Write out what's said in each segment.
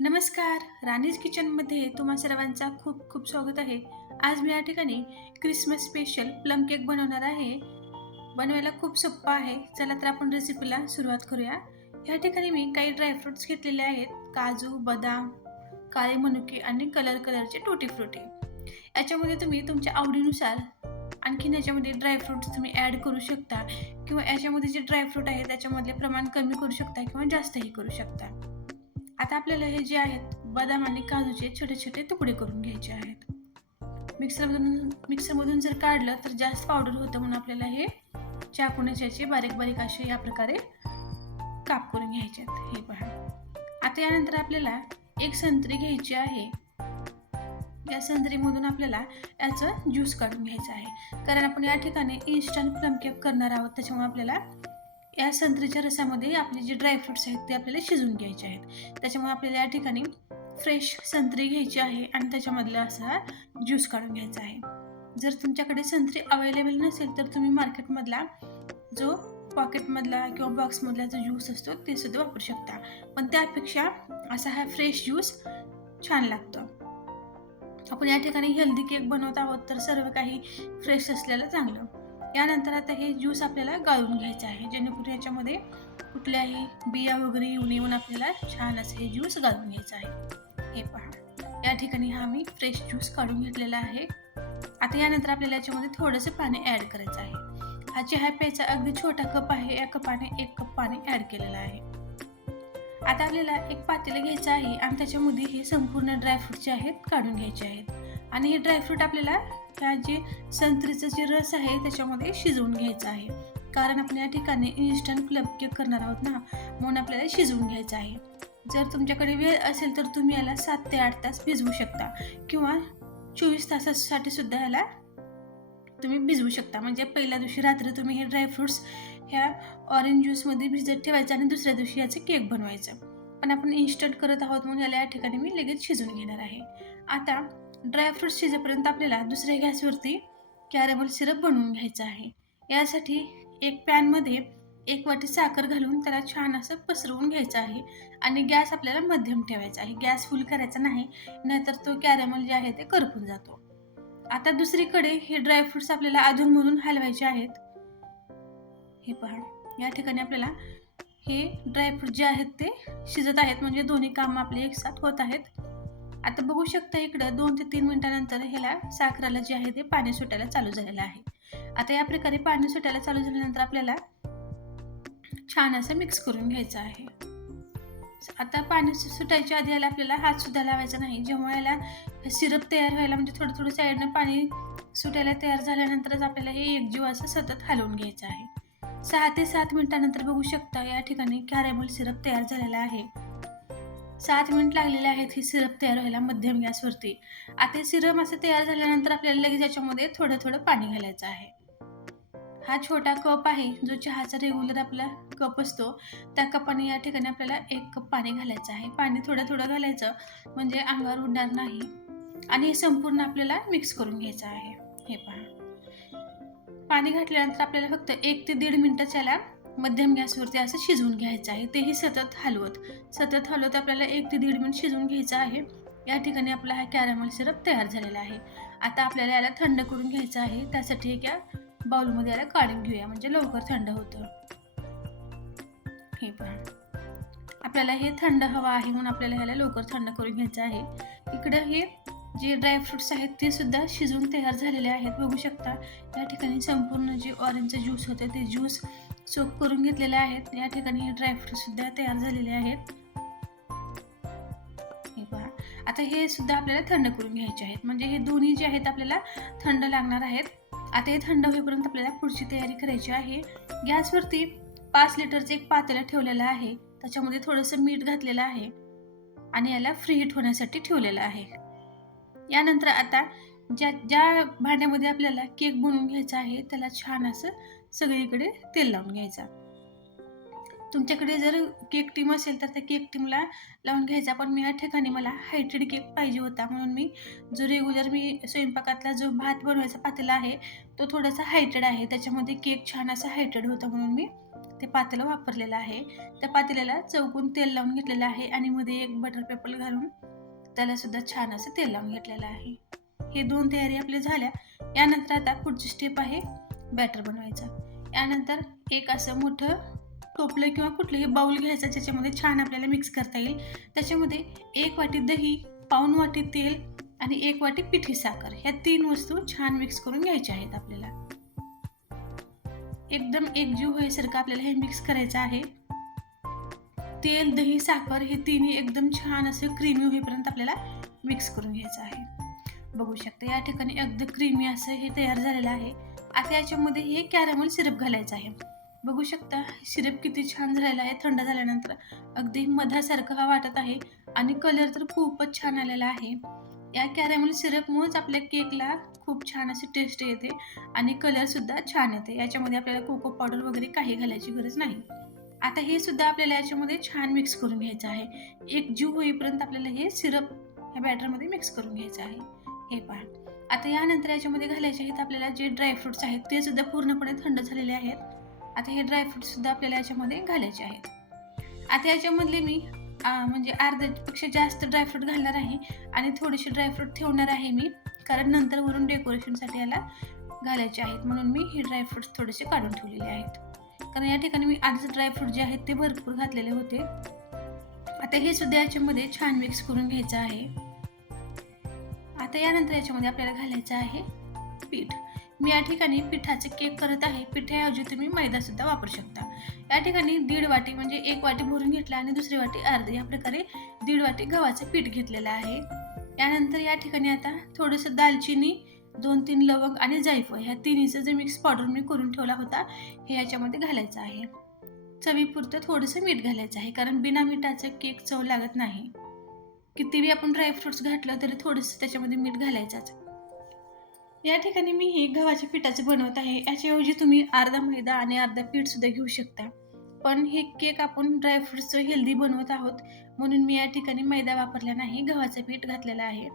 नमस्कार. राणीज किचनमध्ये तुम्हा सर्वांचा खूप खूप स्वागत आहे. आज मी या ठिकाणी क्रिसमस स्पेशल प्लम केक बनवणार आहे. बनवायला खूप सोप्पं आहे. चला तर आपण रेसिपीला सुरुवात करूया. या ठिकाणी मी काही ड्रायफ्रुट्स घेतलेले आहेत. काजू, बदाम, काळे मनुके आणि कलरचे टुटी फ्रुटी. याच्यामध्ये तुम्ही तुमच्या आवडीनुसार आणखीन याच्यामध्ये ड्रायफ्रुट्स तुम्ही ॲड करू शकता किंवा याच्यामध्ये जे ड्रायफ्रूट आहे त्याच्यामधले प्रमाण कमी करू शकता किंवा जास्तही करू शकता. आता आपल्याला हे जे आहेत बदाम आणि काजूचे छोटे छोटे तुकडे करून घ्यायचे आहेत. मिक्सरमधून जर काढलं तर जास्त पावडर होतं, म्हणून आपल्याला हे चाकूने याचे बारीक बारीक असे या प्रकारे काप करून घ्यायचे आहेत. हे पहा. आता यानंतर आपल्याला एक संत्री घ्यायची आहे. या संत्रीमधून आपल्याला याचं ज्यूस काढून घ्यायचं आहे, कारण आपण या ठिकाणी इन्स्टंट प्लम केक करणार आहोत. त्याच्यामुळे आपल्याला या संत्रीच्या रसामध्ये आपले जे ड्रायफ्रुट्स आहेत ते आपल्याला शिजवून घ्यायचे आहेत. त्याच्यामुळे आपल्याला या ठिकाणी फ्रेश संत्री घ्यायची आहे आणि त्याच्यामधला असा ज्यूस काढून घ्यायचा आहे. जर तुमच्याकडे संत्री अवेलेबल नसेल तर तुम्ही मार्केटमधला जो पॉकेटमधला किंवा बॉक्समधला जो ज्यूस असतो ते सुद्धा वापरू शकता, पण त्यापेक्षा असा हा फ्रेश ज्यूस छान लागतो. आपण या ठिकाणी हेल्दी केक बनवत आहोत तर सर्व काही फ्रेश असलेलं चांगलं. यानंतर आता हे ज्यूस आपल्याला गाळून घ्यायचं आहे, जेणेकरून याच्यामध्ये कुठल्याही बिया वगैरे येऊन आपल्याला छान असं हे ज्यूस गाळून घ्यायचं आहे. हे पहा, या ठिकाणी हा मी फ्रेश ज्यूस काढून घेतलेला आहे. आता यानंतर आपल्याला याच्यामध्ये थोडंसं पाणी ॲड करायचं आहे. हा चहा प्यायचा अगदी छोटा कप आहे, या कपाने 1 कप पाणी ॲड केलेलं आहे. आता आपल्याला एक पातेलं घ्यायचं आहे आणि त्याच्यामध्ये हे संपूर्ण ड्रायफ्रूट जे आहेत काढून घ्यायचे आहेत आणि हे ड्रायफ्रूट आपल्याला ह्या जे संत्रीचा जे रस आहे त्याच्यामध्ये शिजवून घ्यायचा आहे, कारण आपण या ठिकाणी इन्स्टंट प्लम केक करणार आहोत ना, म्हणून आपल्याला शिजवून घ्यायचं आहे. जर तुमच्याकडे वेळ असेल तर तुम्ही याला 7 ते 8 तास भिजवू शकता किंवा 24 तासासाठी सुद्धा याला तुम्ही भिजवू शकता. म्हणजे पहिल्या दिवशी रात्री तुम्ही हे ड्रायफ्रुट्स ह्या ऑरेंज ज्यूसमध्ये भिजत ठेवायचं आणि दुसऱ्या दिवशी याचं केक बनवायचं. पण आपण इन्स्टंट करत आहोत म्हणून याला या ठिकाणी मी लगेच शिजवून घेणार आहे. आता ड्रायफ्रुट्स शिजेपर्यंत आपल्याला दुसऱ्या गॅसवरती कॅरेमल सिरप बनवून घ्यायचं आहे. यासाठी एक पॅनमध्ये 1 वाटी साखर घालून त्याला छान असं पसरवून घ्यायचं आहे आणि गॅस आपल्याला मध्यम ठेवायचा आहे. गॅस फुल करायचा नाही, नाहीतर तो कॅरेमल जे आहे ते करपून जातो. आता दुसरीकडे हे ड्रायफ्रुट्स आपल्याला अधूनमधून हलवायचे आहेत. हे पहा, या ठिकाणी आपल्याला हे ड्रायफ्रूट जे आहेत ते शिजत आहेत, म्हणजे दोन्ही कामं आपले एकसाथ होत आहेत. आता बघू शकता इकडं 2 ते 3 मिनिटानंतर ह्याला साखरेला जे आहे ते पाणी सुटायला चालू झालेलं आहे. आता या प्रकारे पाणी सुटायला चालू झाल्यानंतर आपल्याला छान असं मिक्स करून घ्यायचं आहे. आता पाणी सुटायच्या आधी याला आपल्याला हात सुद्धा लावायचा नाही. जेव्हा याला सिरप तयार व्हायला म्हणजे थोडं थोडं साईडनं पाणी सुटायला तयार झाल्यानंतरच आपल्याला हे एकजीव असं सतत हलवून घ्यायचं आहे. 6 ते 7 मिनिटानंतर बघू शकता या ठिकाणी कॅरेमल सिरप तयार झालेला आहे. 7 मिनिट लागलेले आहेत हे सिरप तयार व्हायला मध्यम गॅसवरती. आता हे सिरप असं तयार झाल्यानंतर आपल्याला लगेच याच्यामध्ये थोडं थोडं पाणी घालायचं आहे. हा छोटा कप आहे जो चहाचा रेग्युलर आपला कप असतो, त्या कपाने या ठिकाणी आपल्याला 1 कप पाणी घालायचं आहे. पाणी थोडं थोडं घालायचं म्हणजे अंगावर उडणार नाही आणि हे संपूर्ण आपल्याला मिक्स करून घ्यायचं आहे. हे पहा, पाणी घातल्यानंतर आपल्याला फक्त 1 ते 1.5 मिनिटं याला मध्यम गॅसवरती असं शिजवून घ्यायचं आहे. तेही सतत हलवत आपल्याला 1 ते 1.5 मिनिट शिजवून घ्यायचं आहे. या ठिकाणी आपला हा कॅरेमल सिरप तयार झालेला आहे. आता आपल्याला याला थंड करून घ्यायचं आहे. त्यासाठी एका बाउलमध्ये याला काढून घेऊया, म्हणजे लवकर थंड होतं. हे पहा, आपल्याला हे थंड हवा आहे म्हणून आपल्याला ह्याला लवकर थंड करून घ्यायचं आहे. इकडं हे जे ड्रायफ्रुट्स आहेत ते सुद्धा शिजून तयार झालेले आहेत. बघू शकता या ठिकाणी संपूर्ण जे ऑरेंजचं ज्यूस होतं ते ज्यूस सोक करून घेतलेले आहेत. या ठिकाणी हे ड्रायफ्रूट सुद्धा तयार झालेले आहेत. हे पहा, आता हे सुद्धा आपल्याला थंड करून घ्यायचे आहेत, म्हणजे हे दोन्ही जे आहेत आपल्याला थंड लागणार आहेत. आता हे थंड होईपर्यंत आपल्याला पुढची तयारी करायची आहे. गॅसवरती 5 लिटरचं एक पातेलं ठेवलेलं आहे. त्याच्यामध्ये थोडंसं मीठ घातलेलं आहे आणि याला फ्री हीट होण्यासाठी ठेवलेलं आहे. यानंतर आता ज्या ज्या भांड्यामध्ये आपल्याला केक बनवून घ्यायचा आहे त्याला छान असं सगळीकडे तेल लावून घ्यायचं. तुमच्याकडे जर केक टीम असेल तर त्या केक टीमला लावून घ्यायचा, पण मी या ठिकाणी मला हायटेड केक पाहिजे होता म्हणून मी जो रेग्युलर मी स्वयंपाकातला जो भात बनवायचा पातेला आहे तो थोडासा हायटेड आहे. त्याच्यामध्ये केक छान असा हायटेड होता म्हणून मी ते पातेलं वापरलेलं आहे. त्या पातेल्याला चौकोन तेल लावून घेतलेलं आहे आणि मध्ये एक बटर पेपर घालून त्याला सुद्धा छान असं तेल लावून घेतलेलं आहे. हे 2 तयारी आपल्या झाल्या. यानंतर आता पुढची स्टेप आहे बॅटर बनवायचं. यानंतर एक असं मोठं टोपलं किंवा कुठलंही बाउल घ्यायचं ज्याच्यामध्ये छान आपल्याला मिक्स करता येईल. त्याच्यामध्ये 1 वाटी दही, पाऊण वाटी तेल आणि 1 वाटी पिठी साखर ह्या 3 वस्तू छान मिक्स करून घ्यायच्या आहेत आपल्याला. एकदम एकजीव होईसारखं आपल्याला हे मिक्स करायचं आहे. तेल, दही, साखर हे तिन्ही एकदम छान असं क्रीमी होईपर्यंत आपल्याला मिक्स करून घ्यायचं आहे. बघू शकता या ठिकाणी अगदी क्रीमी असं हे तयार झालेलं आहे. आता याच्यामध्ये हे कॅरमल सिरप घालायचं आहे. बघू शकता सिरप किती छान झालेला आहे. थंड झाल्यानंतर अगदी मधासारखं हा वाटत आहे आणि कलर तर खूपच छान आलेला आहे. या कॅरमल सिरपमुळेच आपल्या केकला खूप छान अशी टेस्ट येते आणि कलरसुद्धा छान येते. याच्यामध्ये आपल्याला कोको पावडर वगैरे काही घालायची गरज नाही. आता हे सुद्धा आपल्याला याच्यामध्ये छान मिक्स करून घ्यायचं आहे. एकजीव होईपर्यंत आपल्याला हे सिरप ह्या बॅटरमध्ये मिक्स करून घ्यायचं आहे. हे पहा. आता यानंतर याच्यामध्ये घालायचे आहेत आपल्याला जे ड्रायफ्रुट्स आहेत ते सुद्धा पूर्णपणे थंड झालेले आहेत. आता हे ड्रायफ्रुट्स सुद्धा आपल्याला याच्यामध्ये घालायचे आहेत. आता याच्यामधले मी म्हणजे अर्ध्यापेक्षा जास्त ड्रायफ्रूट घालणार आहे आणि थोडेसे ड्रायफ्रूट ठेवणार आहे मी, कारण नंतर वरून डेकोरेशनसाठी याला घालायचे आहेत. म्हणून मी हे ड्रायफ्रुट्स थोडेसे काढून ठेवलेले आहेत, कारण या ठिकाणी मी आधीच ड्रायफ्रूट जे आहेत ते भरपूर घातलेले होते. आता हे सुद्धा याच्यामध्ये छान मिक्स करून घ्यायचं आहे. आता यानंतर याच्यामध्ये आपल्याला घालायचं आहे पीठ. मी या ठिकाणी पिठाचे केक करत आहे. पिठाऐवजी तुम्ही मैदा सुद्धा वापरू शकता. या ठिकाणी 1.5 वाटी म्हणजे 1 वाटी भरून घेतला आणि दुसरी वाटी अर्धी या प्रकारे 1.5 वाटी गव्हाचं पीठ घेतलेलं आहे. यानंतर या ठिकाणी आता थोडंसं दालचिनी, 2-3 लवंग आणि जायफळ ह्या तिन्हीचं जे मिक्स पावडर मी करून ठेवला होता हे याच्यामध्ये घालायचं आहे. चवीपुरतं थोडंसं मीठ घालायचं आहे, कारण बिना मिठाचं केक चव लागत नाही. कितीही आपण ड्रायफ्रुट्स घातलं तरी थोडंसं त्याच्यामध्ये मीठ घालायचंच. या ठिकाणी मी हे गव्हाच्या पिठाचं बनवत आहे. याच्याऐवजी तुम्ही अर्धा मैदा आणि अर्धा पीठ सुद्धा घेऊ शकता. पण हे केक आपण ड्रायफ्रुट्सचं हेल्दी बनवत आहोत म्हणून मी या ठिकाणी मैदा वापरला नाही, गव्हाचं पीठ घातलेलं आहे.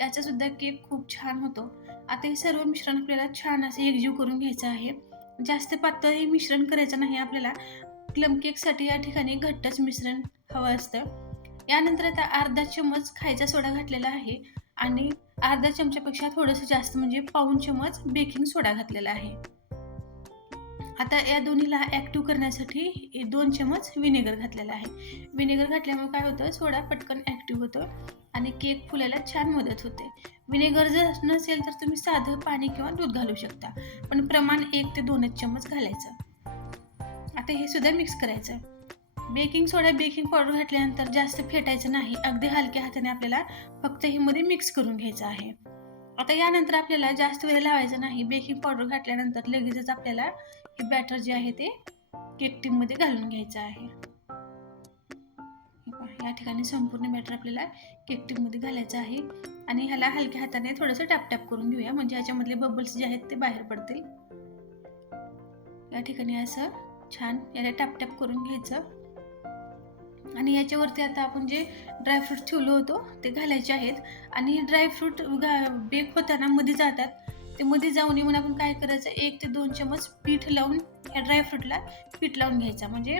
याचा सुद्धा केक खूप छान होतो. आता हे सर्व मिश्रण आपल्याला छान असं एकजीव करून घ्यायचं आहे. जास्त पातळ हे मिश्रण करायचं नाही आपल्याला. प्लम केकसाठी या ठिकाणी घट्टच मिश्रण हवं असतं. यानंतर आता अर्धा चमच खायचा सोडा घातलेला आहे आणि अर्धा चमच्यापेक्षा थोडंसं जास्त म्हणजे पाऊण चमच बेकिंग सोडा घातलेला आहे. आता या दोन्हीला ॲक्टिव्ह करण्यासाठी 2 चमच विनेगर घातलेला आहे. विनेगर घातल्यामुळे काय होतं, सोडा पटकन ॲक्टिव्ह होतो आणि केक फुलायला छान मदत होते. विनेगर जर नसेल तर तुम्ही साधं पाणी किंवा दूध घालू शकता, पण प्रमाण 1 ते 2 चमच घालायचं. आता हे सुद्धा मिक्स करायचं. बेकिंग सोडा, बेकिंग पावडर घातल्यानंतर जास्त फेटायचं नाही. अगदी हलक्या हाताने आपल्याला फक्त हे मध्ये मिक्स करून घ्यायचं आहे. आता यानंतर आपल्याला जास्त वेळ लावायचा नाही. बेकिंग पावडर घातल्यानंतर लगेचच आपल्याला हे बॅटर जे आहे ते केक टीनमध्ये घालून घ्यायचं आहे. या ठिकाणी संपूर्ण बॅटर आपल्याला केक टीनमध्ये घालायचं आहे आणि ह्याला हलक्या हाताने थोडंसं टॅप करून घेऊया, म्हणजे याच्यामधले बबल्स जे आहेत ते बाहेर पडतील. या ठिकाणी असं छान याला टॅप करून घ्यायचं आणि याच्यावरती आता आपण जे ड्रायफ्रूट ठेवलं होतं ते घालायचे आहेत. आणि ड्रायफ्रूट बेक होताना मध्ये जातात, ते मध्ये जाऊ नये म्हणून आपण काय करायचं, 1 ते 2 चमच पीठ लावून या ड्रायफ्रूटला पीठ लावून घ्यायचा, म्हणजे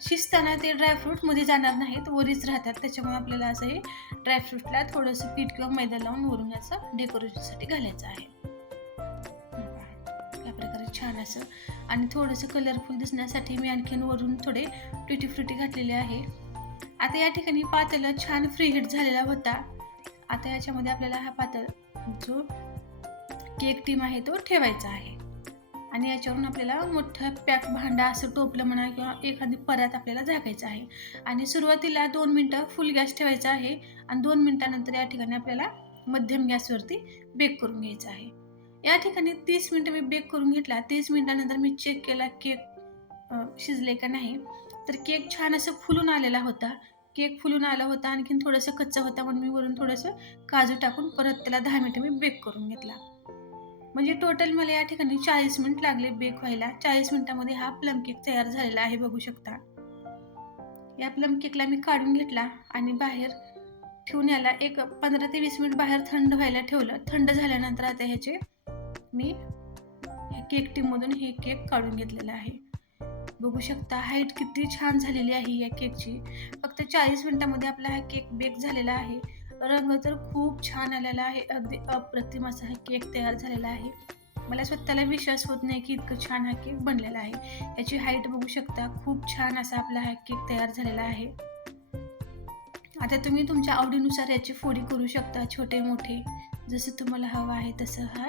शिजताना ते ड्रायफ्रूट मध्ये जाणार नाहीत, वरीच राहतात. त्याच्यामुळे आपल्याला असं हे ड्रायफ्रूटला थोडंसं पीठ किंवा मैदा लावून वरून याचं डेकोरेशनसाठी घालायचं आहे. या प्रकारे छान असं. आणि थोडंसं कलरफुल दिसण्यासाठी मी आणखीन वरून थोडे ट्युटी फ्रुटी घातलेले आहे. आता या ठिकाणी पातेला छान फ्री हीट झालेला होता. आता याच्यामध्ये आपल्याला हा पातळ जो केक टीम आहे तो ठेवायचा आहे आणि याच्यावरून आपल्याला मोठं पॅक भांडा असं टोपलं म्हणा किंवा एखादी परात आपल्याला झाकायचं आहे. आणि सुरुवातीला 2 मिनटं फुल गॅस ठेवायचा आहे आणि 2 मिनटानंतर या ठिकाणी आपल्याला मध्यम गॅसवरती बेक करून घ्यायचं आहे. या ठिकाणी 30 मिनटं मी बेक करून घेतला. 30 मिनटानंतर मी चेक केला केक शिजले का नाही, तर केक छान असं फुलून आलेला होता. केक फुलून आला होता, आणखीन थोडंसं कच्चा होता म्हणून मी वरून थोडंसं काजू टाकून परत त्याला 10 मिनटं मी बेक करून घेतला. म्हणजे टोटल मला या ठिकाणी 40 मिनिट लागले बेक व्हायला. 40 मिनिटामध्ये हा प्लम केक तयार झालेला आहे, बघू शकता. या प्लम केकला मी काढून घेतला आणि बाहेर ठेवून याला एक 15 ते 20 मिनिट बाहेर थंड व्हायला ठेवलं. थंड झाल्यानंतर आता ह्याचे मी केक टीममधून हे केक काढून घेतलेला आहे. बघू शकता हाईट किती छान झालेली आहे या केकची. फक्त 40 मिनिटामध्ये आपला हा केक बेक झालेला आहे. रंग तर खूप छान आलेला आहे. अगदी अप्रतिम असा हा केक तयार झालेला आहे. मला स्वतःला विश्वास होत नाही की इतकं छान हा केक बनलेला आहे. याची हाईट बघू शकता. खूप छान असा आपला हा केक तयार झालेला आहे. आता तुम्ही तुमच्या आवडीनुसार याची फोडी करू शकता, छोटे मोठे जसं तुम्हाला हवं आहे तसं हा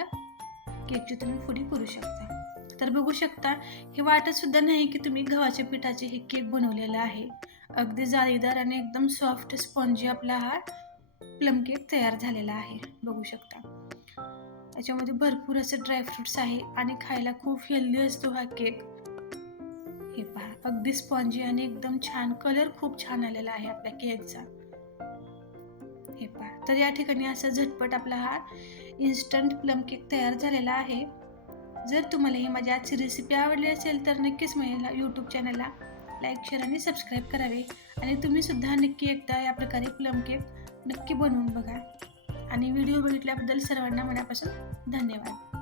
केकची तुम्ही फोडी करू शकता. तर बघू शकता हे वाटत सुद्धा नाही की तुम्ही गव्हाच्या पिठाचे हे केक बनवलेला आहे. अगदी जाळीदार आणि एकदम सॉफ्ट स्पॉन्जी आपला हा प्लम केक तयार झालेला आहे. बघू शकता याच्यामध्ये भरपूर असे ड्रायफ्रुट्स आहे आणि खायला खूप हेल्दी असतो हा केक. हे पहा अगदी स्पॉन्जी आणि एकदम छान, कलर खूप छान आलेला आहे आपल्या केकचा. हे पहा तर या ठिकाणी असा झटपट आपला हा इन्स्टंट प्लम केक तयार झालेला आहे. जर तुम्हाला ही माझी आजची रेसिपी आवडली असेल तर नक्कीच माझ्या यूट्यूब चॅनलला लाईक, शेअर आणि सबस्क्राईब करावे. आणि तुम्ही सुद्धा नक्की एकदा या प्रकारे प्लम केक नक्की बनवून बघा. आणि व्हिडिओ बघितल्याबद्दल सर्वांना मनापासून धन्यवाद.